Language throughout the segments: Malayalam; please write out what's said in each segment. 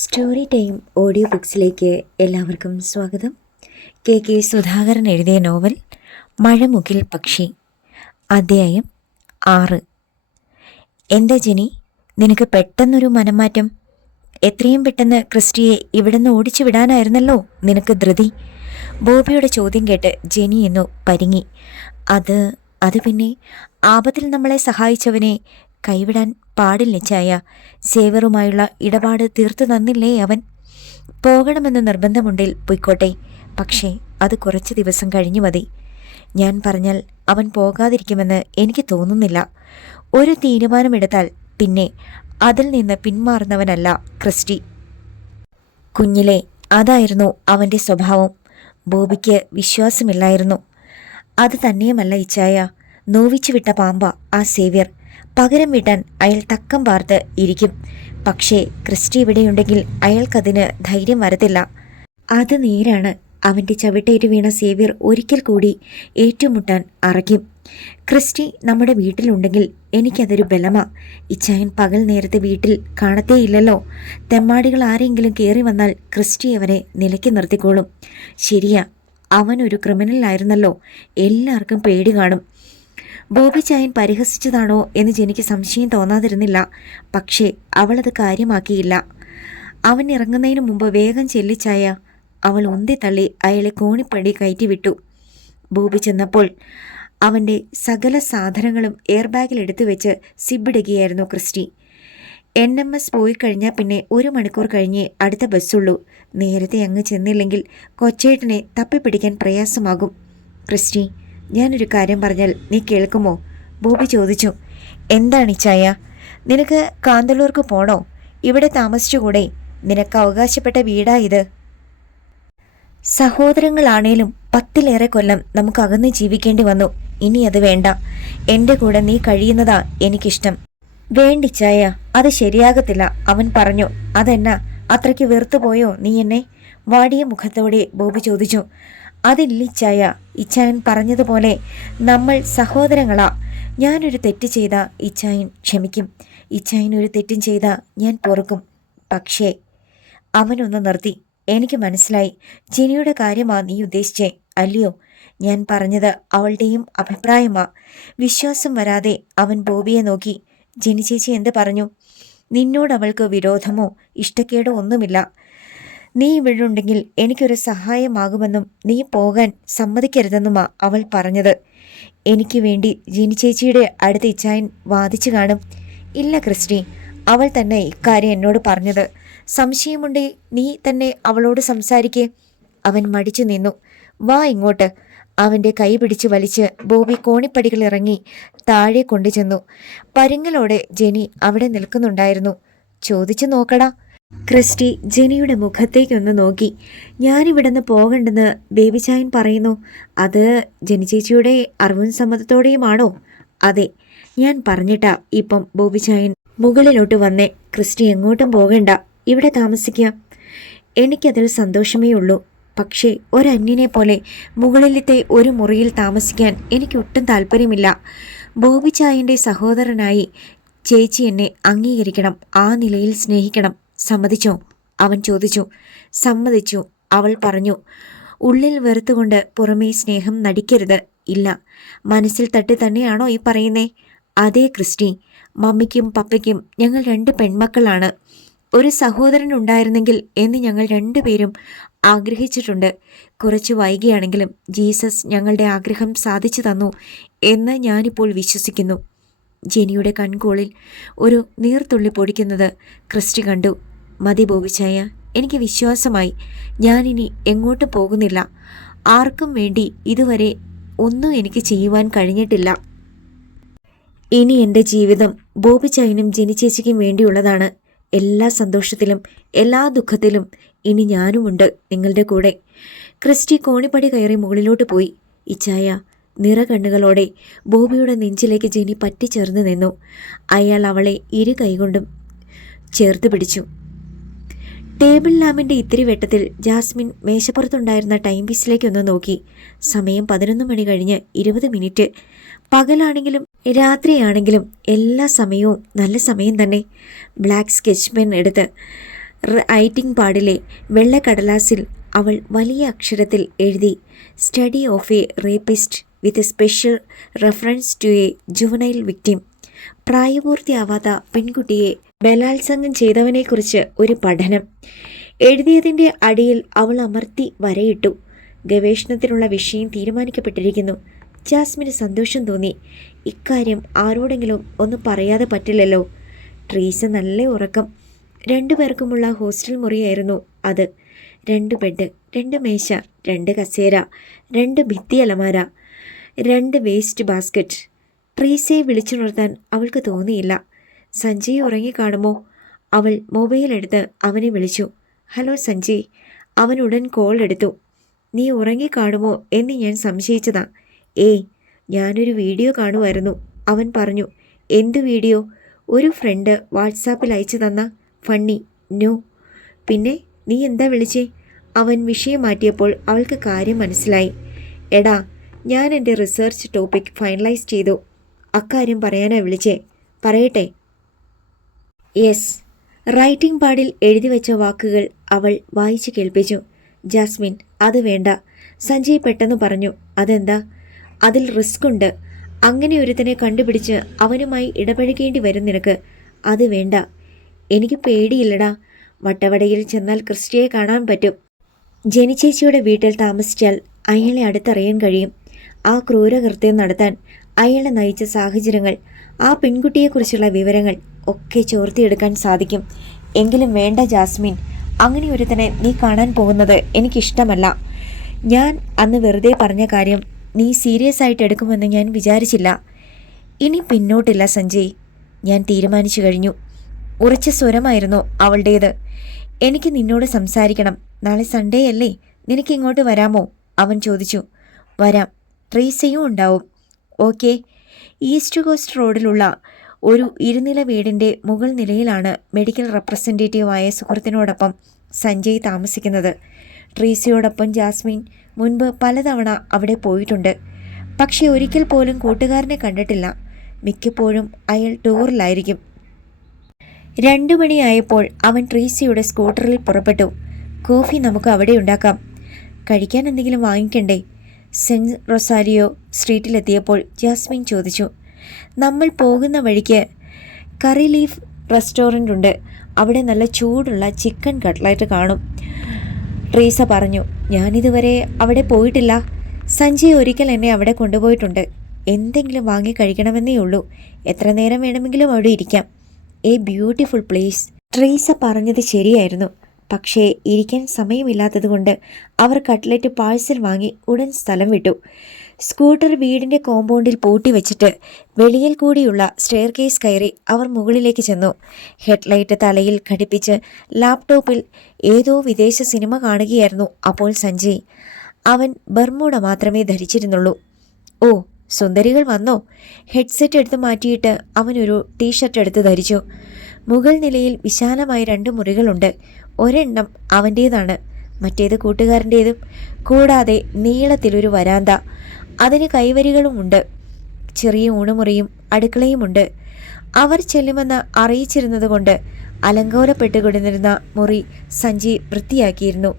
സ്റ്റോറി ടൈം ഓഡിയോ ബുക്സിലേക്ക് എല്ലാവർക്കും സ്വാഗതം. കെ സുധാകരൻ എഴുതിയ നോവൽ മഴമുകിൽ പക്ഷി, അധ്യായം 6. എന്താ ജെനി, നിനക്ക് പെട്ടെന്നൊരു മനംമാറ്റം? എത്രയും പെട്ടെന്ന് ക്രിസ്റ്റിയെ ഇവിടുന്ന് ഓടിച്ചു വിടാനായിരുന്നല്ലോ നിനക്ക് ധൃതി. ബോബിയുടെ ചോദ്യം കേട്ട് ജെനി എന്നു പരിങ്ങി. അത് പിന്നെ ആപത്തിൽ നമ്മളെ സഹായിച്ചവനെ കൈവിടാൻ പാടില്ല ചായ. സേവറുമായുള്ള ഇടപാട് തീർത്തു തന്നില്ലേ അവൻ? പോകണമെന്ന് നിർബന്ധമുണ്ടിൽ പൊയ്ക്കോട്ടെ, പക്ഷേ അത് കുറച്ച് ദിവസം കഴിഞ്ഞു മതി. ഞാൻ പറഞ്ഞാൽ അവൻ പോകാതിരിക്കുമെന്ന് എനിക്ക് തോന്നുന്നില്ല. ഒരു തീരുമാനമെടുത്താൽ പിന്നെ അതിൽ നിന്ന് പിന്മാറുന്നവനല്ല ക്രിസ്റ്റി. കുഞ്ഞിലെ അതായിരുന്നു അവൻ്റെ സ്വഭാവം. ബോബിക്ക് വിശ്വാസമില്ലായിരുന്നു. അത് തന്നെയുമല്ല ഇച്ചായ, നോവിച്ചു വിട്ട പാമ്പ ആ സേവ്യർ. പകരം വീട്ടാൻ അയാൾ തക്കം പാർത്ത് ഇരിക്കും. പക്ഷേ ക്രിസ്റ്റി ഇവിടെയുണ്ടെങ്കിൽ അയാൾക്കതിന് ധൈര്യം വരത്തില്ല. അത് നേരാണ്. അവൻ്റെ ചവിട്ടേറ്റ് വീണ സേവ്യർ ഒരിക്കൽ കൂടി ഏറ്റുമുട്ടാൻ അറയ്ക്കും. ക്രിസ്റ്റി നമ്മുടെ വീട്ടിലുണ്ടെങ്കിൽ എനിക്കതൊരു ബലമാ. ഇച്ചായൻ പകൽ നേരത്തെ വീട്ടിൽ കാണത്തേയില്ലല്ലോ. തെമ്മാടികൾ ആരെങ്കിലും കയറി വന്നാൽ ക്രിസ്റ്റി അവനെ നിലയ്ക്ക് നിർത്തിക്കോളും. ശരിയാ, അവനൊരു ക്രിമിനലായിരുന്നല്ലോ. എല്ലാവർക്കും പേടി കാണും. ബോബി ചായൻ പരിഹസിച്ചതാണോ എന്ന് ജെനിക്ക് സംശയം തോന്നാതിരുന്നില്ല. പക്ഷേ അവളത് കാര്യമാക്കിയില്ല. അവൻ ഇറങ്ങുന്നതിന് മുമ്പ് വേഗം ചെല്ലിച്ചായ അവൾ ഉന്തിത്തള്ളി അയാളെ കോണിപ്പടി കയറ്റിവിട്ടു. ബോബി ചെന്നപ്പോൾ അവൻ്റെ സകല സാധനങ്ങളും എയർ ബാഗിൽ എടുത്തു വെച്ച് സിബിടുകയായിരുന്നു ക്രിസ്റ്റി. NMS പോയി കഴിഞ്ഞാൽ പിന്നെ 1 മണിക്കൂർ കഴിഞ്ഞേ അടുത്ത ബസ്സുള്ളൂ. നേരത്തെ അങ്ങ് ചെന്നില്ലെങ്കിൽ കൊച്ചേട്ടനെ തപ്പിപ്പിടിക്കാൻ പ്രയാസമാകും. ക്രിസ്റ്റി, ഞാനൊരു കാര്യം പറഞ്ഞാൽ നീ കേൾക്കുമോ? ബോബി ചോദിച്ചു. എന്താണ് ചായ? നിനക്ക് കാന്തല്ലൂർക്ക് പോണോ? ഇവിടെ താമസിച്ചുകൂടെ? നിനക്ക് അവകാശപ്പെട്ട വീടാ ഇത്. സഹോദരങ്ങളാണേലും 10ലേറെ കൊല്ലം നമുക്ക് അകന്ന് ജീവിക്കേണ്ടി വന്നു. ഇനി അത് വേണ്ട. എൻ്റെ കൂടെ നീ കഴിയുന്നതാ എനിക്കിഷ്ടം. വേണ്ടിച്ചായ, അത് ശരിയാകത്തില്ല, അവൻ പറഞ്ഞു. അതെന്നാ, അത്രയ്ക്ക് വെറുത്തുപോയോ നീ എന്നെ? വാടിയ മുഖത്തോടെ ബോബി ചോദിച്ചു. അതില്ലിച്ചായ, ഇച്ചായൻ പറഞ്ഞതുപോലെ നമ്മൾ സഹോദരങ്ങളാ. ഞാനൊരു തെറ്റ് ചെയ്താ ഇച്ചായൻ ക്ഷമിക്കും. ഇച്ചായൻ ഒരു തെറ്റും ചെയ്താ ഞാൻ പൊറുക്കും. പക്ഷേ അവനൊന്ന് നിർത്തി. എനിക്ക് മനസ്സിലായി. ജെനിയുടെ കാര്യമാ നീ ഉദ്ദേശിച്ചേ, അല്ലയോ? ഞാൻ പറഞ്ഞത് അവളുടെയും അഭിപ്രായമാ. വിശ്വാസം വരാതെ അവൻ ബോബിയെ നോക്കി. ജെനി ചേച്ചി എന്ത് പറഞ്ഞു? നിന്നോട് അവൾക്ക് വിരോധമോ ഇഷ്ടക്കേടോ ഒന്നുമില്ല. നീ ഇവിടുണ്ടെങ്കിൽ എനിക്കൊരു സഹായമാകുമെന്നും നീ പോകാൻ സമ്മതിക്കരുതെന്നുമാ അവൾ പറഞ്ഞത്. എനിക്ക് വേണ്ടി ജെനി ചേച്ചിയുടെ അടുത്ത് ഇച്ചായൻ വാദിച്ചു കാണും. ഇല്ല ക്രിസ്റ്റി, അവൾ തന്നെ ഇക്കാര്യം എന്നോട് പറഞ്ഞത്. സംശയമുണ്ടേ നീ തന്നെ അവളോട് സംസാരിക്കേ. അവൻ മടിച്ചു നിന്നു. വാ ഇങ്ങോട്ട്. അവൻ്റെ കൈ പിടിച്ചു വലിച്ച് ബോബി കോണിപ്പടികൾ ഇറങ്ങി താഴെ കൊണ്ടുചെന്നു. പരുങ്ങലോടെ ജെനി അവിടെ നിൽക്കുന്നുണ്ടായിരുന്നു. ചോദിച്ചു നോക്കടാ. ക്രിസ്റ്റി ജെനിയുടെ മുഖത്തേക്കൊന്ന് നോക്കി. ഞാനിവിടുന്ന് പോകണ്ടെന്ന് ബേബി ചായൻ പറയുന്നു. അത് ജെനി ചേച്ചിയുടെ അറിവും സമ്മതത്തോടെയുമാണോ? അതെ, ഞാൻ പറഞ്ഞിട്ടാ ഇപ്പം ബോബി ചായൻ മുകളിലോട്ട് വന്നേ. ക്രിസ്റ്റി എങ്ങോട്ടും പോകണ്ട, ഇവിടെ താമസിക്കുക. എനിക്കതിൽ സന്തോഷമേ ഉള്ളൂ. പക്ഷേ ഒരന്യനെ പോലെ മുകളിലത്തെ ഒരു മുറിയിൽ താമസിക്കാൻ എനിക്കൊട്ടും താല്പര്യമില്ല. ബോബി ചായൻ്റെ സഹോദരനായി ചേച്ചി എന്നെ അംഗീകരിക്കണം, ആ നിലയിൽ സ്നേഹിക്കണം. സമ്മതിച്ചോ? അവൻ ചോദിച്ചു. സമ്മതിച്ചു, അവൾ പറഞ്ഞു. ഉള്ളിൽ വെറുത്തുകൊണ്ട് പുറമേ സ്നേഹം നടിക്കരുത്. ഇല്ല, മനസ്സിൽ തട്ടി തന്നെയാണോ ഈ പറയുന്നേ? അതേ ക്രിസ്റ്റി, മമ്മിക്കും പപ്പയ്ക്കും ഞങ്ങൾ 2 പെൺമക്കളാണ്. ഒരു സഹോദരൻ ഉണ്ടായിരുന്നെങ്കിൽ എന്ന് ഞങ്ങൾ 2 പേരും ആഗ്രഹിച്ചിട്ടുണ്ട്. കുറച്ച് വൈകിയാണെങ്കിലും ജീസസ് ഞങ്ങളുടെ ആഗ്രഹം സാധിച്ചു തന്നു എന്ന് ഞാനിപ്പോൾ വിശ്വസിക്കുന്നു. ജെനിയുടെ കൺകോളിൽ ഒരു നീർത്തുള്ളി പൊടിക്കുന്നത് ക്രിസ്റ്റി കണ്ടു. മതി ബോബിച്ചായ, എനിക്ക് വിശ്വാസമായി. ഞാനിനി എങ്ങോട്ടും പോകുന്നില്ല. ആർക്കും വേണ്ടി ഇതുവരെ ഒന്നും എനിക്ക് ചെയ്യുവാൻ കഴിഞ്ഞിട്ടില്ല. ഇനി എൻ്റെ ജീവിതം ബോബിച്ചായനും ജെനി ചേച്ചിക്കും വേണ്ടിയുള്ളതാണ്. എല്ലാ സന്തോഷത്തിലും എല്ലാ ദുഃഖത്തിലും ഇനി ഞാനുമുണ്ട് നിങ്ങളുടെ കൂടെ. ക്രിസ്റ്റി കോണിപ്പടി കയറി മുകളിലോട്ട് പോയി. ഇച്ചായ, നിറകണ്ണുകളോടെ ബോബിയുടെ നെഞ്ചിലേക്ക് ജെനി പറ്റിച്ചേർന്ന് നിന്നു. അയാൾ അവളെ 2 കൈകൊണ്ടും ചേർത്ത് പിടിച്ചു. ടേബിൾ ലാമ്പിൻ്റെ ഇത്തിരി വെട്ടത്തിൽ ജാസ്മിൻ മേശപ്പുറത്തുണ്ടായിരുന്ന ടൈം പീസിലേക്കൊന്ന് നോക്കി. സമയം 11 മണി കഴിഞ്ഞ് 20 മിനിറ്റ്. പകലാണെങ്കിലും രാത്രിയാണെങ്കിലും എല്ലാ സമയവും നല്ല സമയം തന്നെ. ബ്ലാക്ക് സ്കെച്ച് പെൻ എടുത്ത് റൈറ്റിംഗ് പാഡിലെ വെള്ളക്കടലാസിൽ അവൾ വലിയ അക്ഷരത്തിൽ എഴുതി, study of a rapist with a special reference to a juvenile victim. പ്രായപൂർത്തിയാവാത്ത പെൺകുട്ടിയെ ബലാത്സംഗം ചെയ്തവനെക്കുറിച്ച് ഒരു പഠനം. എഴുതിയതിൻ്റെ അടിയിൽ അവൾ അമർത്തി വരയിട്ടു. ഗവേഷണത്തിനുള്ള വിഷയം തീരുമാനിക്കപ്പെട്ടിരിക്കുന്നു. ജാസ്മിന് സന്തോഷം തോന്നി. ഇക്കാര്യം ആരോടെങ്കിലും ഒന്ന് പറയാതെ പറ്റില്ലല്ലോ. ട്രീസ നല്ല ഉറക്കം. 2 പേർക്കുമുള്ള ഹോസ്റ്റൽ മുറിയായിരുന്നു അത്. 2 ബെഡ്, 2 മേശ, 2 കസേര, 2 ഭിത്തി അലമാര, 2 വേസ്റ്റ് ബാസ്ക്കറ്റ്. ട്രീസയെ വിളിച്ചുണർത്താൻ അവൾക്ക് തോന്നിയില്ല. സഞ്ജയ് ഉറങ്ങിക്കാണുമോ? അവൾ മൊബൈൽ എടുത്ത് അവനെ വിളിച്ചു. ഹലോ സഞ്ജയ്. അവൻ ഉടൻ കോൾ എടുത്തു. നീ ഉറങ്ങിക്കാണുമോ എന്ന് ഞാൻ സംശയിച്ചതാ. ഏയ്, ഞാനൊരു വീഡിയോ കാണുമായിരുന്നു. അവൻ പറഞ്ഞു. എന്തു വീഡിയോ? ഒരു ഫ്രണ്ട് വാട്സാപ്പിൽ അയച്ചു തന്ന ഫണ്ണി. നോ. പിന്നെ നീ എന്താ വിളിച്ചേ? അവൻ വിഷയം മാറ്റിയപ്പോൾ അവൾക്ക് കാര്യം മനസ്സിലായി. എടാ, ഞാൻ എൻ്റെ റിസർച്ച് ടോപ്പിക് ഫൈനലൈസ് ചെയ്തു. അക്കാര്യം പറയാനാ വിളിച്ചേ. പറയട്ടെ? യെസ്. റൈറ്റിംഗ് പാഡിൽ എഴുതി വെച്ച വാക്കുകൾ അവൾ വായിച്ചു കേൾപ്പിച്ചു. ജാസ്മിൻ, അത് വേണ്ട. സഞ്ജയ് പെട്ടെന്ന് പറഞ്ഞു. അതെന്താ? അതിൽ റിസ്ക് ഉണ്ട്. അങ്ങനെ ഒരുത്തനെ കണ്ടുപിടിച്ച് അവനുമായി ഇടപഴകേണ്ടി വരും നിനക്ക്. അത് വേണ്ട. എനിക്ക് പേടിയില്ലടാ. വട്ടവടയിൽ ചെന്നാൽ ക്രിസ്റ്റിയെ കാണാൻ പറ്റും. ജനിച്ചേച്ചിയുടെ വീട്ടിൽ താമസിച്ചാൽ അയാളെ അടുത്തറിയാൻ കഴിയും. ആ ക്രൂരകൃത്യം നടത്താൻ അയാളെ നയിച്ച സാഹചര്യങ്ങൾ, ആ പെൺകുട്ടിയെക്കുറിച്ചുള്ള വിവരങ്ങൾ ഒക്കെ ചോർത്തിയെടുക്കാൻ സാധിക്കും. എങ്കിലും വേണ്ട ജാസ്മിൻ, അങ്ങനെ ഒരുത്തനെ നീ കാണാൻ പോകുന്നത് എനിക്കിഷ്ടമല്ല. ഞാൻ അന്ന് വെറുതെ പറഞ്ഞ കാര്യം നീ സീരിയസ് ആയിട്ട് എടുക്കുമെന്ന് ഞാൻ വിചാരിച്ചില്ല. ഇനി പിന്നോട്ടില്ല സഞ്ജയ്. ഞാൻ തീരുമാനിച്ചു കഴിഞ്ഞു. ഉറച്ച സ്വരമായിരുന്നു അവളുടേത്. എനിക്ക് നിന്നോട് സംസാരിക്കണം. നാളെ സൺഡേ അല്ലേ? നിനക്ക് ഇങ്ങോട്ട് വരാമോ? അവൻ ചോദിച്ചു. വരാം. ട്രീസയും ഉണ്ടാവും. ഓക്കെ. ഈസ്റ്റ് കോസ്റ്റ് റോഡിലുള്ള ഒരു 2 നില വീടിൻ്റെ മുകൾ നിലയിലാണ് മെഡിക്കൽ റെപ്രസെൻറ്റേറ്റീവായ സുഹൃത്തിനോടൊപ്പം സഞ്ജയ് താമസിക്കുന്നത്. ട്രീസയോടൊപ്പം ജാസ്മിൻ മുൻപ് പലതവണ അവിടെ പോയിട്ടുണ്ട്. പക്ഷേ ഒരിക്കൽ പോലും കൂട്ടുകാരനെ കണ്ടിട്ടില്ല. മിക്കപ്പോഴും അയാൾ ടൂറിലായിരിക്കും. 2 മണിയായപ്പോൾ അവൻ ട്രീസയുടെ സ്കൂട്ടറിൽ പുറപ്പെട്ടു. കോഫി നമുക്ക് അവിടെ ഉണ്ടാക്കാം. കഴിക്കാൻ എന്തെങ്കിലും വാങ്ങിക്കണ്ടേ? സെൻറ്റ് റൊസാരിയോ സ്ട്രീറ്റിലെത്തിയപ്പോൾ ജാസ്മിൻ ചോദിച്ചു. നമ്മൾ പോകുന്ന വഴിക്ക് കറി ലീഫ് റെസ്റ്റോറൻ്റ് ഉണ്ട്. അവിടെ നല്ല ചൂടുള്ള ചിക്കൻ കട്ട്ലറ്റ് കാണും. ട്രീസ പറഞ്ഞു. ഞാനിതുവരെ അവിടെ പോയിട്ടില്ല. സഞ്ജയ് ഒരിക്കൽ എന്നെ അവിടെ കൊണ്ടുപോയിട്ടുണ്ട്. എന്തെങ്കിലും വാങ്ങി കഴിക്കണമെന്നേ ഉള്ളൂ. എത്ര നേരം വേണമെങ്കിലും അവിടെ ഇരിക്കാം. A beautiful place. ട്രീസ പറഞ്ഞത് ശരിയായിരുന്നു. പക്ഷേ ഇരിക്കാൻ സമയമില്ലാത്തതുകൊണ്ട് അവർ കട്ട്ലറ്റ് പാഴ്സൽ വാങ്ങി ഉടൻ സ്ഥലം വിട്ടു. സ്കൂട്ടർ വീടിൻ്റെ കോമ്പൗണ്ടിൽ പൂട്ടി വെച്ചിട്ട് വെളിയിൽ കൂടിയുള്ള സ്റ്റെയർ കേസ് കയറി അവർ മുകളിലേക്ക് ചെന്നു. ഹെഡ്ലൈറ്റ് തലയിൽ ഘടിപ്പിച്ച് ലാപ്ടോപ്പിൽ ഏതോ വിദേശ സിനിമ കാണുകയായിരുന്നു അപ്പോൾ സഞ്ജയ്. അവൻ ബർമൂഡ മാത്രമേ ധരിച്ചിരുന്നുള്ളൂ. ഓ, സുന്ദരികൾ വന്നോ? ഹെഡ്സെറ്റ് എടുത്ത് മാറ്റിയിട്ട് അവനൊരു ടീഷർട്ട് എടുത്ത് ധരിച്ചു. മുകൾ നിലയിൽ വിശാലമായ 2 മുറികളുണ്ട്. ഒരെണ്ണം അവൻ്റേതാണ്, മറ്റേത് കൂട്ടുകാരൻ്റേതും. കൂടാതെ നീളത്തിലൊരു വരാന്ത. അതിന് കൈവരികളുമുണ്ട്. ചെറിയ ഊണുമുറിയും അടുക്കളയുമുണ്ട്. അവർ ചെല്ലുമെന്ന് അറിയിച്ചിരുന്നതുകൊണ്ട് അലങ്കോലപ്പെട്ട് കിടന്നിരുന്ന മുറി സഞ്ജയ് വൃത്തിയാക്കിയിരുന്നു.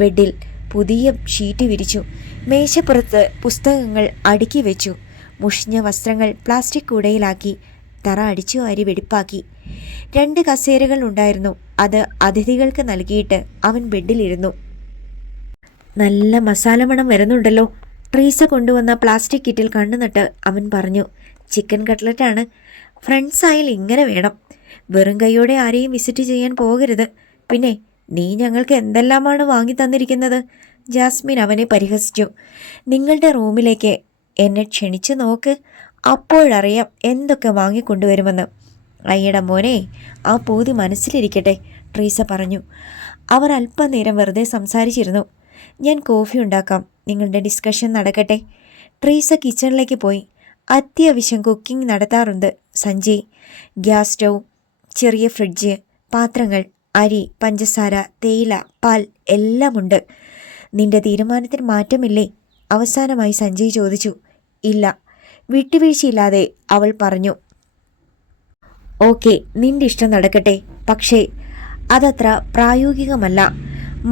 ബെഡിൽ പുതിയ ഷീറ്റ് വിരിച്ചു. മേശപ്പുറത്ത് പുസ്തകങ്ങൾ അടുക്കി വെച്ചു. മുഷിഞ്ഞ വസ്ത്രങ്ങൾ പ്ലാസ്റ്റിക് കൂടയിലാക്കി തറ അടിച്ചു വാരി വെടിപ്പാക്കി. 2 കസേരകൾ ഉണ്ടായിരുന്നു. അത് അതിഥികൾക്ക് നൽകിയിട്ട് അവൻ ബെഡിലിരുന്നു. നല്ല മസാല മണം വരുന്നുണ്ടല്ലോ. ട്രീസ കൊണ്ടുവന്ന പ്ലാസ്റ്റിക് കിറ്റിൽ കണ്ണുനട്ട് അവൻ പറഞ്ഞു. ചിക്കൻ കട്ട്ലറ്റാണ്. ഫ്രണ്ട്സ് ആയാൽ ഇങ്ങനെ വേണം. വെറും കൈയോടെ ആരെയും വിസിറ്റ് ചെയ്യാൻ പോകരുത്. പിന്നെ നീ ഞങ്ങൾക്ക് എന്തെല്ലാമാണ് വാങ്ങി തന്നിരിക്കുന്നത്? ജാസ്മിൻ അവനെ പരിഹസിച്ചു. നിങ്ങളുടെ റൂമിലേക്ക് എന്നെ ക്ഷണിച്ചു നോക്ക്. അപ്പോഴറിയാം എന്തൊക്കെ വാങ്ങിക്കൊണ്ടുവരുമെന്ന്. അയ്യട മോനെ, ആ പൂതി മനസ്സിലിരിക്കട്ടെ, ട്രീസ പറഞ്ഞു. അവർ അല്പനേരം വെറുതെ സംസാരിച്ചിരുന്നു. ഞാൻ കോഫി ഉണ്ടാക്കാം, നിങ്ങളുടെ ഡിസ്കഷൻ നടക്കട്ടെ. ട്രീസ കിച്ചണിലേക്ക് പോയി. അത്യാവശ്യം കുക്കിംഗ് നടത്താറുണ്ട് സഞ്ജയ്. ഗ്യാസ് സ്റ്റൗ, ചെറിയ ഫ്രിഡ്ജ്, പാത്രങ്ങൾ, അരി, പഞ്ചസാര, തേയില, പാൽ എല്ലാമുണ്ട്. നിന്റെ തീരുമാനത്തിന് മാറ്റമില്ലേ? അവസാനമായി സഞ്ജയ് ചോദിച്ചു. ഇല്ല, വിട്ടുവീഴ്ചയില്ലാതെ അവൾ പറഞ്ഞു. ഓക്കെ, നിന്റെ ഇഷ്ടം നടക്കട്ടെ. പക്ഷേ അതത്ര പ്രായോഗികമല്ല.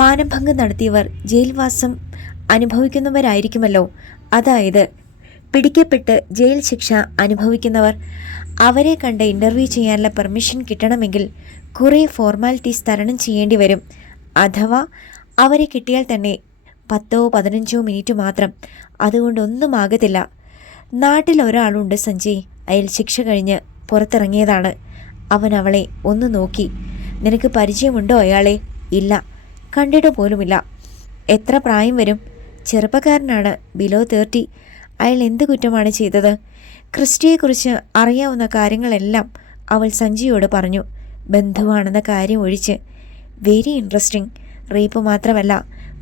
മാനഭംഗം നടത്തിയവർ ജയിൽവാസം അനുഭവിക്കുന്നവരായിരിക്കുമല്ലോ. അതായത് പിടിക്കപ്പെട്ട് ജയിൽ ശിക്ഷ അനുഭവിക്കുന്നവർ. അവരെ കണ്ട് ഇൻ്റർവ്യൂ ചെയ്യാനുള്ള പെർമിഷൻ കിട്ടണമെങ്കിൽ കുറേ ഫോർമാലിറ്റീസ് തരണം ചെയ്യേണ്ടി വരും. അഥവാ അവരെ കിട്ടിയാൽ തന്നെ 10-15 മിനിറ്റ് മാത്രം. അതുകൊണ്ടൊന്നും ആകത്തില്ല. നാട്ടിൽ ഒരാളുണ്ട് സഞ്ജയ്. അയാൾ ശിക്ഷ കഴിഞ്ഞ് പുറത്തിറങ്ങിയതാണ്. അവൻ അവളെ ഒന്ന് നോക്കി. നിനക്ക് പരിചയമുണ്ടോ അയാളെ? ഇല്ല, കണ്ടിട്ട് പോലുമില്ല. എത്ര പ്രായം വരും? ചെറുപ്പക്കാരനാണ്, ബിലോ 30. അയാൾ എന്ത് കുറ്റമാണ് ചെയ്തത്? ക്രിസ്റ്റിയെക്കുറിച്ച് അറിയാവുന്ന കാര്യങ്ങളെല്ലാം അവൾ സഞ്ജയോട് പറഞ്ഞു. ബന്ധുവാണെന്ന കാര്യം ഒഴിച്ച്. Very interesting. റേപ്പ് മാത്രമല്ല,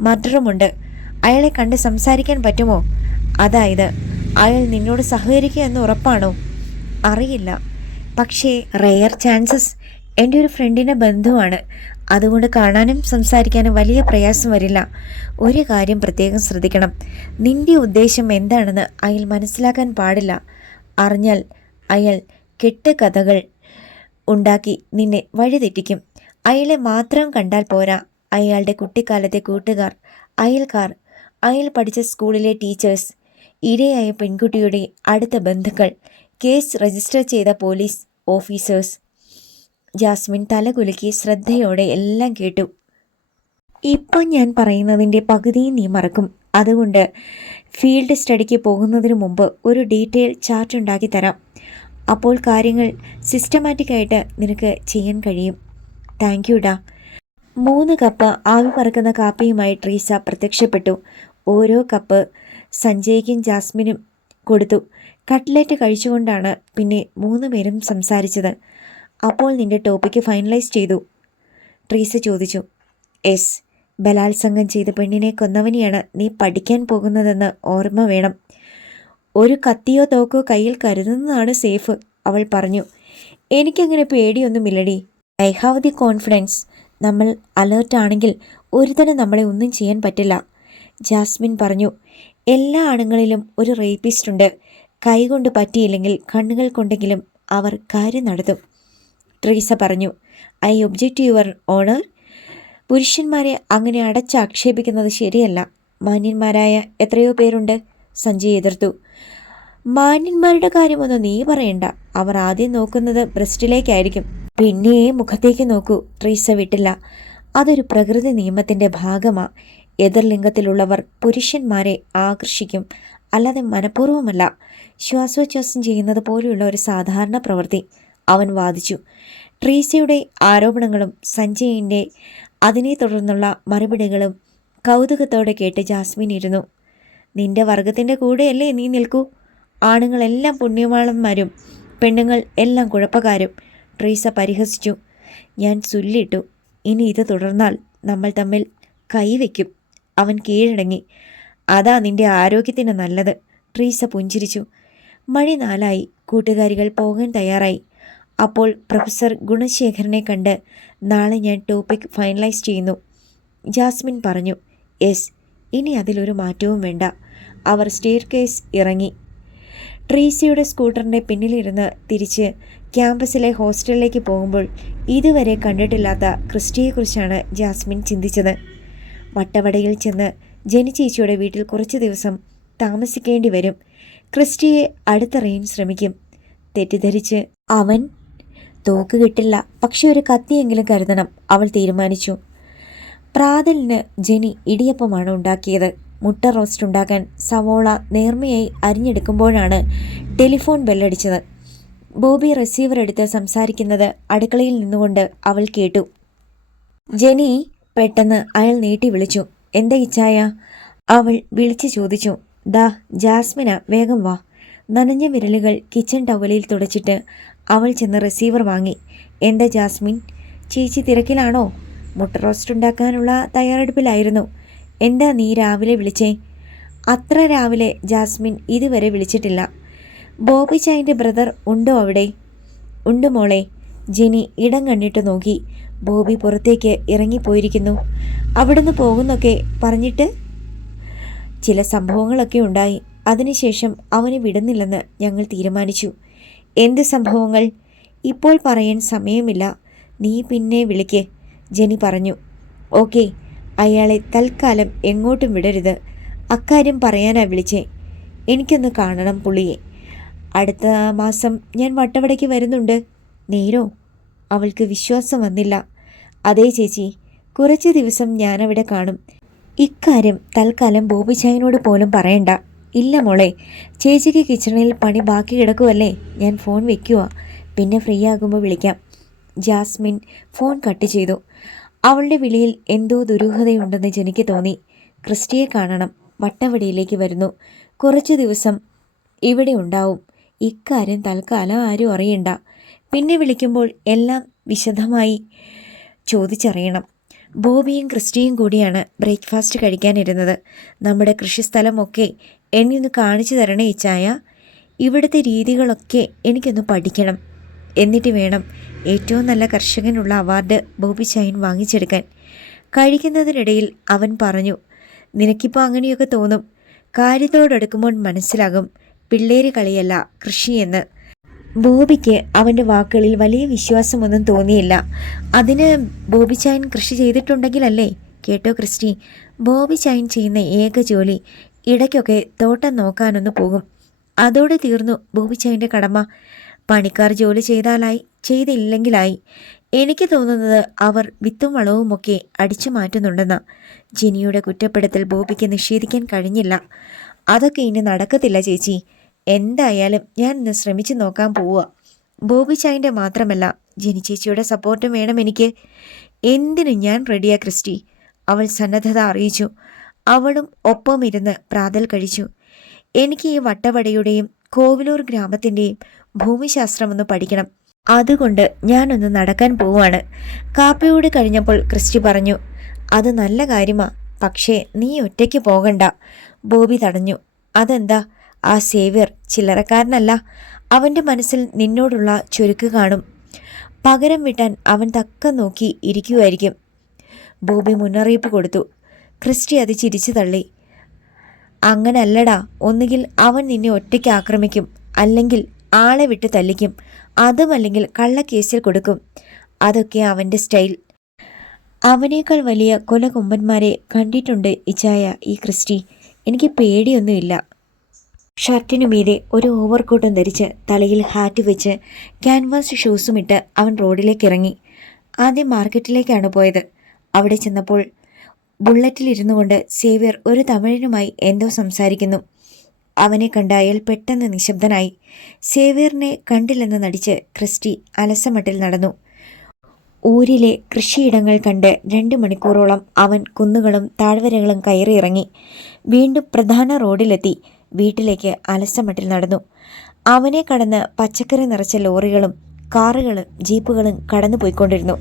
മർഡറുമുണ്ട്. അയാളെ കണ്ട് സംസാരിക്കാൻ പറ്റുമോ? അതായത് അയാൾ നിന്നോട് സഹകരിക്കുക എന്ന് ഉറപ്പാണോ? അറിയില്ല, പക്ഷേ റെയർ ചാൻസസ്. എൻ്റെ ഒരു ഫ്രണ്ടിൻ്റെ ബന്ധുവാണ്. അതുകൊണ്ട് കാണാനും സംസാരിക്കാനും വലിയ പ്രയാസം വരില്ല. ഒരു കാര്യം പ്രത്യേകം ശ്രദ്ധിക്കണം. നിന്റെ ഉദ്ദേശം എന്താണെന്ന് അയാൾ മനസ്സിലാക്കാൻ പാടില്ല. അറിഞ്ഞാൽ അയാൾ കെട്ടുകഥകൾ ഉണ്ടാക്കി നിന്നെ വഴിതെറ്റിക്കും. അയാളെ മാത്രം കണ്ടാൽ പോരാ. അയാളുടെ കുട്ടിക്കാലത്തെ കൂട്ടുകാർ, അയൽക്കാർ, അയാൾ പഠിച്ച സ്കൂളിലെ ടീച്ചേഴ്സ്, ഇരയായ പെൺകുട്ടിയുടെ അടുത്ത ബന്ധുക്കൾ, കേസ് രജിസ്റ്റർ ചെയ്ത പോലീസ് ഓഫീസേഴ്സ്. ജാസ്മിൻ തലകുലുക്കി ശ്രദ്ധയോടെ എല്ലാം കേട്ടു. ഇപ്പം ഞാൻ പറയുന്നതിൻ്റെ പകുതിയും നീ മറക്കും. അതുകൊണ്ട് ഫീൽഡ് സ്റ്റഡിക്ക് പോകുന്നതിന് മുമ്പ് ഒരു ഡീറ്റെയിൽ ചാർട്ട് ഉണ്ടാക്കി തരാം. അപ്പോൾ കാര്യങ്ങൾ സിസ്റ്റമാറ്റിക്കായിട്ട് നിനക്ക് ചെയ്യാൻ കഴിയും. താങ്ക് യു ഡാ. 3 കപ്പ് ആവി പറക്കുന്ന കാപ്പിയുമായി ട്രീസ പ്രത്യക്ഷപ്പെട്ടു. ഓരോ കപ്പ് സഞ്ജയ്ക്കും ജാസ്മിനും കൊടുത്തു. കട്ട്ലറ്റ് കഴിച്ചുകൊണ്ടാണ് പിന്നെ 3 പേരും സംസാരിച്ചത്. അപ്പോൾ നിന്റെ ടോപ്പിക്ക് ഫൈനലൈസ് ചെയ്തു? ട്രീസ ചോദിച്ചു. എസ്, ബലാത്സംഗം ചെയ്ത് പെണ്ണിനെ കൊന്നവനെയാണ് നീ പഠിക്കാൻ പോകുന്നതെന്ന് ഓർമ്മ വേണം. ഒരു കത്തിയോ തോക്കോ കയ്യിൽ കരുതുന്നതാണ് സേഫ്, അവൾ പറഞ്ഞു. എനിക്കങ്ങനെ പേടിയൊന്നുമില്ലടി. I have the confidence. നമ്മൾ അലേർട്ടാണെങ്കിൽ ഒരുതരം നമ്മളെ ഒന്നും ചെയ്യാൻ പറ്റില്ല, ജാസ്മിൻ പറഞ്ഞു. എല്ലാ ആണുങ്ങളിലും ഒരു റേപ്പിസ്റ്റ് ഉണ്ട്. കൈകൊണ്ട് പറ്റിയില്ലെങ്കിൽ കണ്ണുകൾ കൊണ്ടെങ്കിലും അവർ കാര്യം നടത്തും, ട്രീസ പറഞ്ഞു. I object your honour. പുരുഷന്മാരെ അങ്ങനെ അടച്ചാക്ഷേപിക്കുന്നത് ശരിയല്ല. മാന്യന്മാരായ എത്രയോ പേരുണ്ട്, സഞ്ജയ് എതിർത്തു. മാന്യന്മാരുടെ കാര്യമൊന്നും നീ പറയണ്ട. അവർ ആദ്യം നോക്കുന്നത് ബ്രസ്റ്റിലേക്കായിരിക്കും, പിന്നെ മുഖത്തേക്ക് നോക്കൂ. ട്രീസ വിട്ടില്ല. അതൊരു പ്രകൃതി നിയമത്തിൻ്റെ ഭാഗമാ. എതിർലിംഗത്തിലുള്ളവർ പുരുഷന്മാരെ ആകർഷിക്കും, അല്ലാതെ മനഃപൂർവ്വമല്ല. ശ്വാസോച്ഛ്വാസം ചെയ്യുന്നത് പോലെയുള്ള ഒരു സാധാരണ പ്രവൃത്തി, അവൻ വാദിച്ചു. ട്രീസയുടെ ആരോപണങ്ങളും സഞ്ജയിൻ്റെ അതിനെ തുടർന്നുള്ള മറുപടികളും കൗതുകത്തോടെ കേട്ട് ജാസ്മിൻ ഇരുന്നു. നിന്റെ വർഗത്തിൻ്റെ കൂടെയല്ലേ നീ നിൽക്കൂ? ആണുങ്ങളെല്ലാം പുണ്യവാളന്മാരും പെണ്ണുങ്ങൾ എല്ലാം കുഴപ്പക്കാരും, ട്രീസ പരിഹസിച്ചു. ഞാൻ ചൊല്ലിട്ടു, ഇനി ഇത് തുടർന്നാൽ നമ്മൾ തമ്മിൽ കൈവയ്ക്കും. അവൻ കീഴടങ്ങി. അതാ നിന്റെ ആരോഗ്യത്തിന് നല്ലത്, ട്രീസ പുഞ്ചിരിച്ചു. മണി 4 കൂട്ടുകാരികൾ പോകാൻ തയ്യാറായി. അപ്പോൾ പ്രൊഫസർ ഗുണശേഖരനെ കണ്ട് നാളെ ഞാൻ ടോപ്പിക് ഫൈനലൈസ് ചെയ്യുന്നു, ജാസ്മിൻ പറഞ്ഞു. യെസ്, ഇനി അതിലൊരു മാറ്റവും വേണ്ട. അവർ സ്റ്റെയർകേസ് ഇറങ്ങി. ട്രീസയുടെ സ്കൂട്ടറിൻ്റെ പിന്നിലിരുന്ന് തിരിച്ച് ക്യാമ്പസിലെ ഹോസ്റ്റലിലേക്ക് പോകുമ്പോൾ ഇതുവരെ കണ്ടിട്ടില്ലാത്ത ക്രിസ്റ്റിയെക്കുറിച്ചാണ് ജാസ്മിൻ ചിന്തിച്ചത്. വട്ടവടയിൽ ചെന്ന് ജെനി ചേച്ചിയുടെ വീട്ടിൽ കുറച്ച് ദിവസം താമസിക്കേണ്ടി വരും. ക്രിസ്റ്റിയെ അടുത്തറിയാൻ ശ്രമിക്കും. തെറ്റിദ്ധരിച്ച് അവൻ തോക്ക് കിട്ടില്ല, പക്ഷെ ഒരു കത്തിയെങ്കിലും കരുതണം, അവൾ തീരുമാനിച്ചു. പ്രാതലിന് ജെനി ഇടിയപ്പമാണ് ഉണ്ടാക്കിയത്. മുട്ട റോസ്റ്റ് ഉണ്ടാക്കാൻ സവോള നേർമയായി അരിഞ്ഞെടുക്കുമ്പോഴാണ് ടെലിഫോൺ ബെല്ലടിച്ചത്. ബോബി റിസീവർ എടുത്ത് സംസാരിക്കുന്നത് അടുക്കളയിൽ നിന്നുകൊണ്ട് അവൾ കേട്ടു. ജെനി, പെട്ടെന്ന് അയാൾ നീട്ടി വിളിച്ചു. എന്താ ഇച്ചായ? അവൾ വിളിച്ചു ചോദിച്ചു. ദാ ജാസ്മിന, വേഗം വാ. നനഞ്ഞ വിരലുകൾ കിച്ചൺ ടവലിൽ തുടച്ചിട്ട് അവൾ ചെന്ന് റിസീവർ വാങ്ങി. എന്താ ജാസ്മിൻ, ചേച്ചി തിരക്കിലാണോ? മുട്ട റോസ്റ്റ് ഉണ്ടാക്കാനുള്ള തയ്യാറെടുപ്പിലായിരുന്നു. എന്താ നീ രാവിലെ വിളിച്ചേ? അത്ര രാവിലെ ജാസ്മിൻ ഇതുവരെ വിളിച്ചിട്ടില്ല. ബോബി ചായൻ്റെ ബ്രദർ ഉണ്ടോ അവിടെ? ഉണ്ട് മോളെ. ജെനി ഇടം കണ്ടിട്ട് നോക്കി. ബോബി പുറത്തേക്ക് ഇറങ്ങിപ്പോയിരിക്കുന്നു. അവിടുന്ന് പോകുന്നൊക്കെ പറഞ്ഞിട്ട് ചില സംഭവങ്ങളൊക്കെ ഉണ്ടായി. അതിനുശേഷം അവനെ വിടുന്നില്ലെന്ന് ഞങ്ങൾ തീരുമാനിച്ചു. എന്ത് സംഭവങ്ങൾ? ഇപ്പോൾ പറയാൻ സമയമില്ല, നീ പിന്നെ വിളിക്ക്. ജെനി പറഞ്ഞു. ഓക്കെ, അയാളെ തൽക്കാലം എങ്ങോട്ടും വിടരുത്. അക്കാര്യം പറയാനാ വിളിച്ചേ. എനിക്കൊന്ന് കാണണം പുള്ളിയെ. അടുത്ത മാസം ഞാൻ വട്ടവടയ്ക്ക് വരുന്നുണ്ട്. നേരോ? അവൾക്ക് വിശ്വാസം വന്നില്ല. അതേ ചേച്ചി, കുറച്ച് ദിവസം ഞാനവിടെ കാണും. ഇക്കാര്യം തൽക്കാലം ബോബിച്ചായനോട് പോലും പറയണ്ട. ഇല്ല മോളെ, ചേച്ചിക്ക് കിച്ചണിൽ പണി ബാക്കി കിടക്കുമല്ലേ. ഞാൻ ഫോൺ വെക്കുക, പിന്നെ ഫ്രീ ആകുമ്പോൾ വിളിക്കാം. ജാസ്മിൻ ഫോൺ കട്ട് ചെയ്തു. അവളുടെ വിളിയിൽ എന്തോ ദുരൂഹതയുണ്ടെന്ന് ജെനിക്ക് തോന്നി. ക്രിസ്റ്റിയെ കാണണം. വട്ടവടിയിലേക്ക് വരുന്നു. കുറച്ചു ദിവസം ഇവിടെ ഉണ്ടാവും. ഇക്കാര്യം തൽക്കാലം ആരും അറിയണ്ട. പിന്നെ വിളിക്കുമ്പോൾ എല്ലാം വിശദമായി ചോദിച്ചറിയണം. ബോബിയും ക്രിസ്റ്റിയും കൂടിയാണ് ബ്രേക്ക്ഫാസ്റ്റ് കഴിക്കാനിരുന്നത്. നമ്മുടെ കൃഷിസ്ഥലമൊക്കെ എന്നെയൊന്ന് കാണിച്ചു തരണേ ഇച്ചായ. ഇവിടുത്തെ രീതികളൊക്കെ എനിക്കൊന്ന് പഠിക്കണം. എന്നിട്ട് വേണം ഏറ്റവും നല്ല കർഷകനുള്ള അവാർഡ് ബോബി ചായൻ വാങ്ങിച്ചെടുക്കാൻ. കഴിക്കുന്നതിനിടയിൽ അവൻ പറഞ്ഞു, നിനക്കിപ്പോൾ അങ്ങനെയൊക്കെ തോന്നും. കാര്യത്തോടെടുക്കുമ്പോൾ മനസ്സിലാകും പിള്ളേര് കളിയല്ല കൃഷിയെന്ന്. ബോബിക്ക് അവൻ്റെ വാക്കുകളിൽ വലിയ വിശ്വാസമൊന്നും തോന്നിയില്ല. അതിന് ബോബി ചായൻ കൃഷി ചെയ്തിട്ടുണ്ടെങ്കിലല്ലേ. കേട്ടോ ക്രിസ്റ്റി, ബോബി ചായൻ ചെയ്യുന്ന ഏക ജോലി ഇടയ്ക്കൊക്കെ തോട്ടം നോക്കാനൊന്ന് പോകും. അതോടെ തീർന്നു ബോബി ചായൻ്റെ കടമ. പണിക്കാർ ജോലി ചെയ്താലായി, ചെയ്തില്ലെങ്കിലായി. എനിക്ക് തോന്നുന്നത് അവർ വിത്തും വളവുമൊക്കെ അടിച്ചു മാറ്റുന്നുണ്ടെന്ന്. ജിനിയുടെ കുറ്റപ്പെടുത്തൽ ബോബിക്ക് നിഷേധിക്കാൻ കഴിഞ്ഞില്ല. അതൊക്കെ ഇനി നടക്കത്തില്ല ചേച്ചി. എന്തായാലും ഞാൻ ഇന്ന് ശ്രമിച്ചു നോക്കാൻ പോവുക. ബോബി ചായൻ്റെ മാത്രമല്ല, ജിനി ചേച്ചിയുടെ സപ്പോർട്ടും വേണം എനിക്ക്. എന്തിനും ഞാൻ റെഡിയാ ക്രിസ്റ്റി. അവൾ സന്നദ്ധത അറിയിച്ചു. അവളും ഒപ്പം ഇരുന്ന് പ്രാതൽ കഴിച്ചു. എനിക്ക് ഈ വട്ടവടയുടെയും കോവിലൂർ ഗ്രാമത്തിൻ്റെയും ഭൂമിശാസ്ത്രമൊന്ന് പഠിക്കണം. അതുകൊണ്ട് ഞാനൊന്ന് നടക്കാൻ പോവാണ്. കാപ്പിയോട് കഴിഞ്ഞപ്പോൾ ക്രിസ്റ്റി പറഞ്ഞു, അത് നല്ല കാര്യമാ. പക്ഷേ നീ ഒറ്റയ്ക്ക് പോകണ്ട. ബോബി തടഞ്ഞു. അതെന്താ? ആ സേവ്യർ ചില്ലറക്കാരനല്ല. അവൻ്റെ മനസ്സിൽ നിന്നോടുള്ള ചുരുക്ക് കാണും. പകരം വിട്ടാൻ അവൻ തക്കം നോക്കി ഇരിക്കുമായിരിക്കും. ബോബി മുന്നറിയിപ്പ് കൊടുത്തു. ക്രിസ്റ്റി അത് ചിരിച്ചു തള്ളി. അങ്ങനല്ലടാ, ഒന്നുകിൽ അവൻ നിന്നെ ഒറ്റയ്ക്ക് ആക്രമിക്കും, അല്ലെങ്കിൽ ആളെ വിട്ട് തല്ലിക്കും, അതുമല്ലെങ്കിൽ കള്ളക്കേസിൽ കൊടുക്കും. അതൊക്കെ അവൻ്റെ സ്റ്റൈൽ. അവനേക്കാൾ വലിയ കൊലകൊമ്പന്മാരെ കണ്ടിട്ടുണ്ട് ഇച്ചായ ഈ ക്രിസ്റ്റി. എനിക്ക് പേടിയൊന്നുമില്ല. ഷർട്ടിനു മീതെ ഒരു ഓവർകോട്ടും ധരിച്ച് തലയിൽ ഹാറ്റ് വെച്ച് ക്യാൻവാസ് ഷൂസും ഇട്ട് അവൻ റോഡിലേക്ക് ഇറങ്ങി. ആദ്യം മാർക്കറ്റിലേക്കാണ് പോയത്. അവിടെ ചെന്നപ്പോൾ ബുള്ളറ്റിലിരുന്നു കൊണ്ട് സേവ്യർ ഒരു തമിഴനുമായി എന്തോ സംസാരിക്കുന്നു. അവനെ കണ്ട അയാൾ പെട്ടെന്ന് നിശബ്ദനായി. സേവ്യറിനെ കണ്ടില്ലെന്ന് നടിച്ച് ക്രിസ്റ്റി അലസമട്ടിൽ നടന്നു. ഊരിലെ കൃഷിയിടങ്ങൾ കണ്ട് 2 മണിക്കൂറോളം അവൻ കുന്നുകളും താഴ്വരകളും കയറിയിറങ്ങി. വീണ്ടും പ്രധാന റോഡിലെത്തി വീട്ടിലേക്ക് അലസമട്ടിൽ നടന്നു. അവനെ കടന്ന് പച്ചക്കറി നിറച്ച ലോറികളും കാറുകളും ജീപ്പുകളും കടന്നു പോയിക്കൊണ്ടിരുന്നു.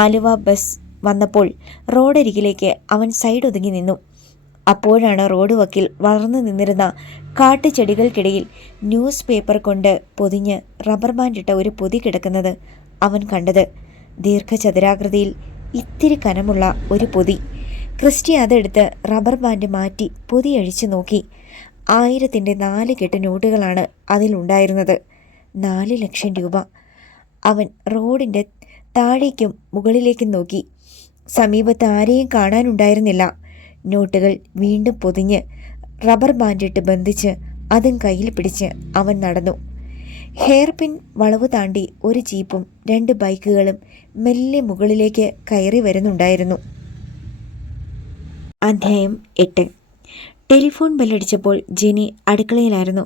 ആലുവ ബസ് വന്നപ്പോൾ റോഡരികിലേക്ക് അവൻ സൈഡ് ഒതുങ്ങി നിന്നു. അപ്പോഴാണ് റോഡ് വക്കിൽ വളർന്നു നിന്നിരുന്ന കാട്ടുചെടികൾക്കിടയിൽ ന്യൂസ് പേപ്പർ കൊണ്ട് പൊതിഞ്ഞ് റബ്ബർ ബാൻഡിട്ട ഒരു പൊതി കിടക്കുന്നത് അവൻ കണ്ടത്. ദീർഘചതുരാകൃതിയിൽ ഇത്തിരി കനമുള്ള ഒരു പൊതി. ക്രിസ്റ്റി അതെടുത്ത് റബ്ബർ ബാൻഡ് മാറ്റി പൊതി അഴിച്ചു നോക്കി. 1000-ന്റെ 4 കെട്ട് നോട്ടുകളാണ് അതിലുണ്ടായിരുന്നത്. 4 ലക്ഷം രൂപ. അവൻ റോഡിൻ്റെ താഴേക്കും മുകളിലേക്കും നോക്കി. സമീപത്ത് ആരെയും കാണാനുണ്ടായിരുന്നില്ല. നോട്ടുകൾ വീണ്ടും പൊതിഞ്ഞ് റബ്ബർ ബാൻഡിട്ട് ബന്ധിച്ച് അതും കയ്യിൽ പിടിച്ച് അവൻ നടന്നു. ഹെയർ പിൻ വളവ് താണ്ടി ഒരു ജീപ്പും 2 ബൈക്കുകളും മെല്ലെ മുകളിലേക്ക് കയറി വരുന്നുണ്ടായിരുന്നു. അധ്യായം 8. ടെലിഫോൺ ബെല്ലടിച്ചപ്പോൾ ജെനി അടുക്കളയിലായിരുന്നു.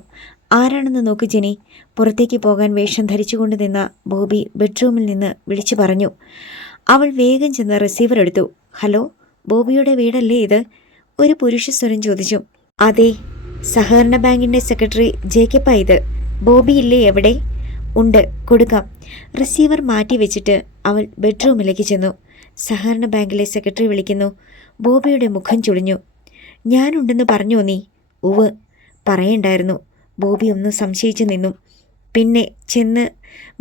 ആരാണെന്ന് നോക്ക് ജെനി. പുറത്തേക്ക് പോകാൻ വേഷം ധരിച്ചുകൊണ്ട് നിന്ന ബോബി ബെഡ്റൂമിൽ നിന്ന് വിളിച്ചു പറഞ്ഞു. അവൾ വേഗം ചെന്ന് റിസീവർ എടുത്തു. ഹലോ, ബോബിയുടെ വീടല്ലേ ഇത്? ഒരു പുരുഷ സ്വരം ചോദിച്ചു. അതെ, സഹകരണ ബാങ്കിൻ്റെ സെക്രട്ടറി ജേക്കപ്പാ ഇത്. ബോബി ഇല്ലേ എവിടെ? ഉണ്ട്, കൊടുക്കാം. റിസീവർ മാറ്റി വെച്ചിട്ട് അവൾ ബെഡ്റൂമിലേക്ക് ചെന്നു. സഹകരണ ബാങ്കിലെ സെക്രട്ടറി വിളിക്കുന്നു. ബോബിയുടെ മുഖം ചുളിഞ്ഞു. ഞാനുണ്ടെന്ന് പറഞ്ഞോ നീ? ഉവ്, പറയണ്ടായിരുന്നു. ബോബി ഒന്ന് സംശയിച്ചു നിന്നു. പിന്നെ ചെന്ന്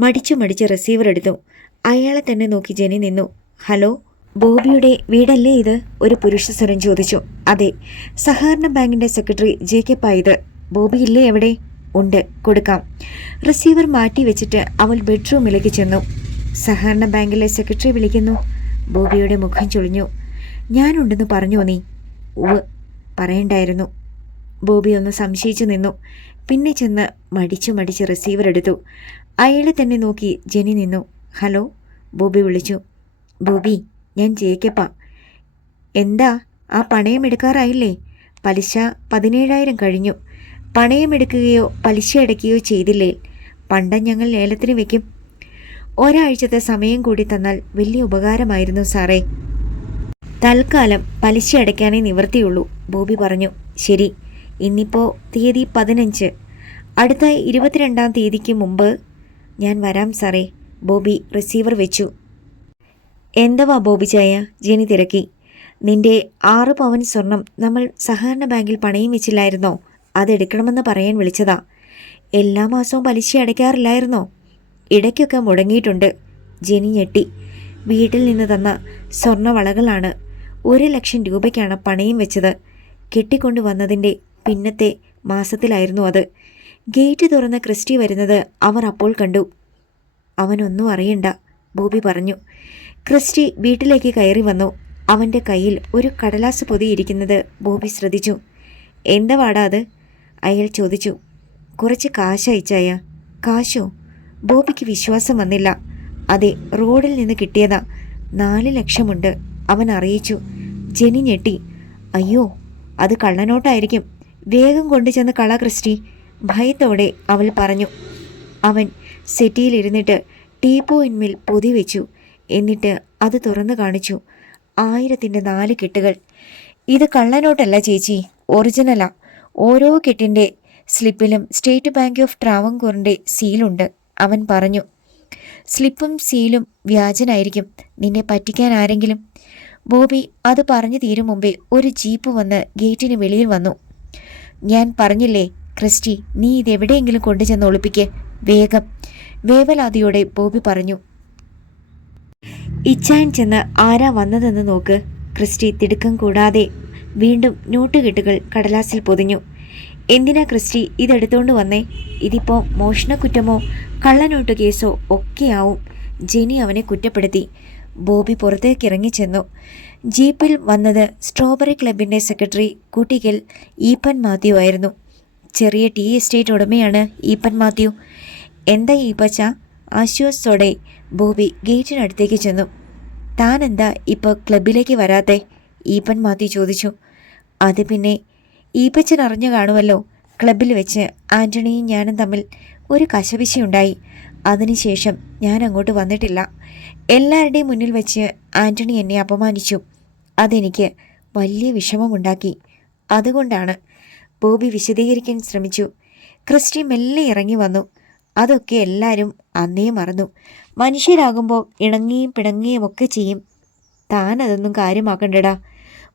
മടിച്ചു റിസീവർ എടുത്തു. അയാളെ തന്നെ നോക്കി ജെനി നിന്നു. ഹലോ, ബോബിയുടെ വീടല്ലേ ഇത്? ഒരു പുരുഷ സ്വരം ചോദിച്ചു. അതെ, സഹകരണ ബാങ്കിൻ്റെ സെക്രട്ടറി ജേക്കപ്പാ ഇത്. ബോബി ഇല്ലേ എവിടെ? ഉണ്ട്, കൊടുക്കാം. റിസീവർ മാറ്റി വെച്ചിട്ട് അവൾ ബെഡ്റൂമിലേക്ക് ചെന്നു. സഹകരണ ബാങ്കിലെ സെക്രട്ടറി വിളിക്കുന്നു. ബോബിയുടെ മുഖം ചുളിഞ്ഞു. ഞാനുണ്ടെന്ന് പറഞ്ഞോ നീ? ഉവ്, പറയണ്ടായിരുന്നു. ബോബി ഒന്ന് സംശയിച്ചു നിന്നു. പിന്നെ ചെന്ന് മടിച്ച് റിസീവർ എടുത്തു. അയാളെ തന്നെ നോക്കി ജെനി നിന്നു. ഹലോ, ബോബി വിളിച്ചു. ബോബി, ഞാൻ ജേക്കപ്പാ. എന്താ, ആ പണയം എടുക്കാറായില്ലേ? പലിശ 17,000 കഴിഞ്ഞു. പണയമെടുക്കുകയോ പലിശ അടയ്ക്കുകയോ ചെയ്തില്ലേ? പണ്ടം ഞങ്ങൾ ലേലത്തിന് വെക്കും. ഒരാഴ്ചത്തെ സമയം കൂടി തന്നാൽ വലിയ ഉപകാരമായിരുന്നു സാറേ. തൽക്കാലം പലിശ അടയ്ക്കാനേ നിവൃത്തിയുള്ളൂ, ബോബി പറഞ്ഞു. ശരി, ഇന്നിപ്പോൾ തീയതി 15. അടുത്ത 22-ാം തീയതിക്ക് മുമ്പ് ഞാൻ വരാം സാറേ. ബോബി റിസീവർ വെച്ചു. എന്തുവാ ബോബി ചായ? ജെനി തിരക്കി. നിന്റെ 6 പവൻ സ്വർണം നമ്മൾ സഹകരണ ബാങ്കിൽ പണയം വെച്ചില്ലായിരുന്നോ? അതെടുക്കണമെന്ന് പറയാൻ വിളിച്ചതാ. എല്ലാ മാസവും പലിശ അടയ്ക്കാറില്ലായിരുന്നോ? ഇടയ്ക്കൊക്കെ മുടങ്ങിയിട്ടുണ്ട്. ജെനി ഞെട്ടി. വീട്ടിൽ നിന്ന് തന്ന സ്വർണ്ണവളകളാണ്. 1,00,000 രൂപയ്ക്കാണ് പണയം വെച്ചത്. കെട്ടിക്കൊണ്ടു വന്നതിൻ്റെ പിന്നത്തെ മാസത്തിലായിരുന്നു അത്. ഗേറ്റ് തുറന്ന് ക്രിസ്റ്റി വരുന്നത് അവർ അപ്പോൾ കണ്ടു. അവനൊന്നും അറിയണ്ട, ബോബി പറഞ്ഞു. ക്രിസ്റ്റി വീട്ടിലേക്ക് കയറി വന്നു. അവൻ്റെ കയ്യിൽ ഒരു കടലാസ് പൊതിയിരിക്കുന്നത് ബോബി ശ്രദ്ധിച്ചു. എന്താ വാടാ അത്? അയാൾ ചോദിച്ചു. കുറച്ച് കാശ് അയച്ചായ. കാശോ? ബോബിക്ക് വിശ്വാസം വന്നില്ല. അതെ, റോഡിൽ നിന്ന് കിട്ടിയതാ. 4 ലക്ഷമുണ്ട്, അവൻ അറിയിച്ചു. ജെനി ഞെട്ടി. അയ്യോ, അത് കള്ളനോട്ടായിരിക്കും. വേഗം കൊണ്ടുചെന്ന് കള ക്രിസ്റ്റി, ഭയത്തോടെ അവൾ പറഞ്ഞു. അവൻ സെറ്റിയിലിരുന്നിട്ട് ടീപ്പോയിന്മേൽ പൊതി വെച്ചു. എന്നിട്ട് അത് തുറന്നു കാണിച്ചു. 1000-ന്റെ 4 കെട്ടുകൾ. ഇത് കള്ളനോട്ടല്ല ചേച്ചി, ഒറിജിനലാ. ഓരോ കെട്ടിൻ്റെ സ്ലിപ്പിലും സ്റ്റേറ്റ് ബാങ്ക് ഓഫ് ട്രാവൻകൂറിൻ്റെ സീലുണ്ട്, അവൻ പറഞ്ഞു. സ്ലിപ്പും സീലും വ്യാജനായിരിക്കും. നിന്നെ പറ്റിക്കാൻ ആരെങ്കിലും. ബോബി അത് പറഞ്ഞു തീരും മുമ്പേ ഒരു ജീപ്പ് വന്ന് ഗേറ്റിന് വെളിയിൽ വന്നു. ഞാൻ പറഞ്ഞില്ലേ ക്രിസ്റ്റി, നീ ഇതെവിടെയെങ്കിലും കൊണ്ടുചെന്ന് ഒളിപ്പിക്ക്, വേഗം, വേവലാതിയോടെ ബോബി പറഞ്ഞു. ഇച്ചായൻ ചെന്ന് ആരാ വന്നതെന്ന് നോക്ക്. ക്രിസ്റ്റി തിടുക്കം കൂടാതെ വീണ്ടും നോട്ടുകെട്ടുകൾ കടലാസിൽ പൊതിഞ്ഞു. എന്തിനാ ക്രിസ്റ്റി ഇതെടുത്തോണ്ട് വന്നേ? ഇതിപ്പോൾ മോഷണക്കുറ്റമോ കള്ളനോട്ട് കേസോ ഒക്കെയാവും. ജെനി അവനെ കുറ്റപ്പെടുത്തി. ബോബി പുറത്തേക്ക് ഇറങ്ങിച്ചെന്നു. ജീപ്പിൽ വന്നത് സ്ട്രോബെറി ക്ലബിൻ്റെ സെക്രട്ടറി കൂട്ടിക്കൽ ഈപ്പൻ മാത്യു ആയിരുന്നു. ചെറിയ ടീ എസ്റ്റേറ്റ് ഉടമയാണ് ഈപ്പൻ മാത്യു. എന്താ ഈപ്പച്ച? ആശ്വാസത്തോടെ ബോബി ഗേറ്റിനടുത്തേക്ക് ചെന്നു. താൻ എന്താ ഇപ്പോൾ ക്ലബിലേക്ക് വരാത്തെ? ഈപ്പൻ മാത്യു ചോദിച്ചു. അത് പിന്നെ ഈപ്പച്ചൻ അറിഞ്ഞു കാണുമല്ലോ. ക്ലബിൽ വെച്ച് ആൻ്റണിയും ഞാനും തമ്മിൽ ഒരു കശപിശയുണ്ടായി. അതിനുശേഷം ഞാൻ അങ്ങോട്ട് വന്നിട്ടില്ല. എല്ലാവരുടെയും മുന്നിൽ വെച്ച് ആൻ്റണി എന്നെ അപമാനിച്ചു. അതെനിക്ക് വലിയ വിഷമമുണ്ടാക്കി. അതുകൊണ്ടാണ്. ബോബി വിശദീകരിക്കാൻ ശ്രമിച്ചു. ക്രിസ്റ്റി മെല്ലെ ഇറങ്ങി വന്നു. അതൊക്കെ എല്ലാവരും അന്നേ മറന്നു. മനുഷ്യരാകുമ്പോൾ ഇണങ്ങിയും പിണങ്ങിയും ഒക്കെ ചെയ്യും. താൻ അതൊന്നും കാര്യമാക്കണ്ടടാ.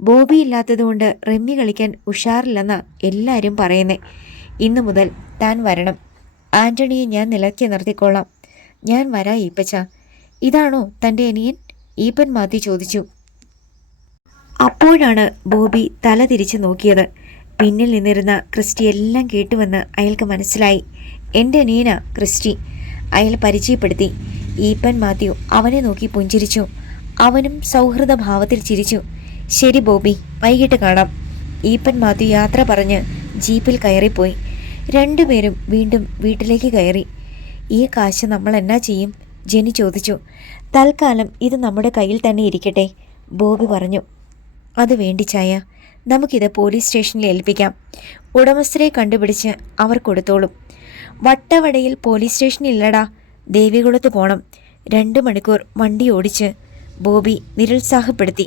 ബോബി ഇല്ലാത്തതുകൊണ്ട് റമ്മി കളിക്കാൻ ഉഷാറില്ലെന്നാ എല്ലാവരും പറയുന്നേ. ഇന്നു മുതൽ താൻ വരണം. ആൻ്റണിയെ ഞാൻ നിലയ്ക്ക് നിർത്തിക്കൊള്ളാം. ഞാൻ വരാം ഈപ്പച്ച. ഇതാണോ തൻ്റെ അനിയൻ? ഈപ്പൻ മാത്യു ചോദിച്ചു. അപ്പോഴാണ് ബോബി തല തിരിച്ചു നോക്കിയത്. പിന്നിൽ നിന്നിരുന്ന ക്രിസ്റ്റി എല്ലാം കേട്ടുവെന്ന് അയാൾക്ക് മനസ്സിലായി. എൻ്റെ അനിയനാ ക്രിസ്റ്റി, അയാൾ പരിചയപ്പെടുത്തി. ഈപ്പൻ മാത്യു അവനെ നോക്കി പുഞ്ചിരിച്ചു. അവനും സൗഹൃദ ഭാവത്തിൽ ചിരിച്ചു. ശരി ബോബി, വൈകിട്ട് കാണാം. ഈപ്പൻ മാത്യു യാത്ര പറഞ്ഞ് ജീപ്പിൽ കയറിപ്പോയി. രണ്ടുപേരും വീണ്ടും വീട്ടിലേക്ക് കയറി. ഈ കാശ് നമ്മൾ എന്നാ ചെയ്യും? ജെനി ചോദിച്ചു. തൽക്കാലം ഇത് നമ്മുടെ കയ്യിൽ തന്നെ ഇരിക്കട്ടെ, ബോബി പറഞ്ഞു. അത് വേണ്ടി ചായ, നമുക്കിത് പോലീസ് സ്റ്റേഷനിൽ ഏൽപ്പിക്കാം. ഉടമസ്ഥരെ കണ്ടുപിടിച്ച് അവർ കൊടുത്തോളും. വട്ടവടയിൽ പോലീസ് സ്റ്റേഷനില്ലടാ, ദേവികുളത്ത് പോണം. 2 മണിക്കൂർ വണ്ടി ഓടിച്ച്, ബോബി നിരുത്സാഹപ്പെടുത്തി.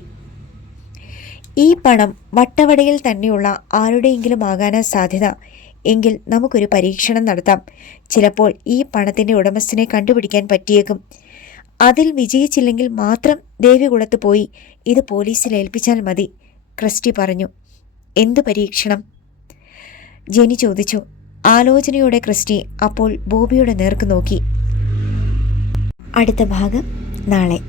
ഈ പണം വട്ടവടയിൽ തന്നെയുള്ള ആരുടെയെങ്കിലും ആകാനാ സാധ്യത. എങ്കിൽ നമുക്കൊരു പരീക്ഷണം നടത്താം. ചിലപ്പോൾ ഈ പണത്തിൻ്റെ ഉടമസ്ഥനെ കണ്ടുപിടിക്കാൻ പറ്റിയേക്കും. അതിൽ വിജയിച്ചില്ലെങ്കിൽ മാത്രം ദേവികുളത്ത് പോയി ഇത് പോലീസിൽ ഏൽപ്പിച്ചാൽ മതി, ക്രിസ്റ്റി പറഞ്ഞു. എന്തു പരീക്ഷണം? ജെനി ചോദിച്ചു. ആലോചനയോടെ ക്രിസ്റ്റി അപ്പോൾ ബോബിയുടെ നേർക്ക് നോക്കി. അടുത്ത ഭാഗം നാളെ.